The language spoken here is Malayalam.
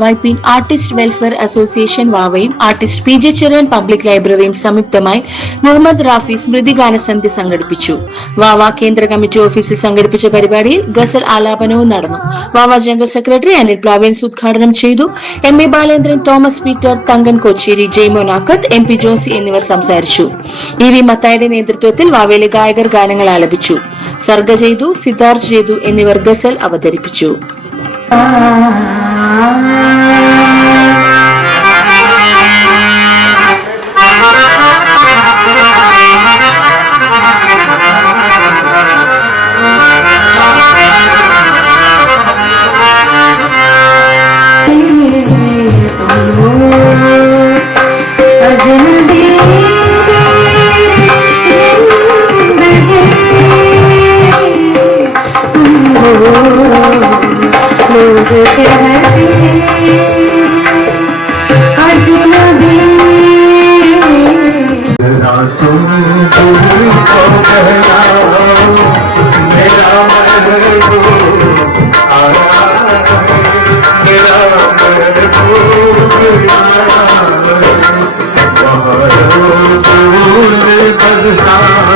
വൈപ്പിൻ ആർട്ടിസ്റ്റ് വെൽഫെയർ അസോസിയേഷൻ വാവയും artist P J Cherian public ലൈബ്രറിയും സംയുക്തമായി മുഹമ്മദ് റാഫി സ്മൃതിഗാന സന്ധ്യ സംഘടിപ്പിച്ചു. വാവ കേന്ദ്ര കമ്മിറ്റി ഓഫീസിൽ സംഘടിപ്പിച്ച പരിപാടിയിൽ ഗസൽ ആലാപനവും നടന്നു. വാവ ജനറൽ സെക്രട്ടറി അനിൽ പ്ലാവേൻസ് ഉദ്ഘാടനം ചെയ്തു. M A Balendran, Thomas Peter, Thankan Kochery, Jaimo Nakkath, M P Josy എന്നിവർ സംസാരിച്ചു. ഇ വി മത്തായുടെ നേതൃത്വത്തിൽ വാവയിലെ ഗായകർ ഗാനങ്ങൾ ആലപിച്ചു. സർഗ ചെയ്തു, സിദ്ധാർത്ഥ് ചെയ്തു എന്നിവർ ഗസൽ അവതരിപ്പിച്ചു. Sa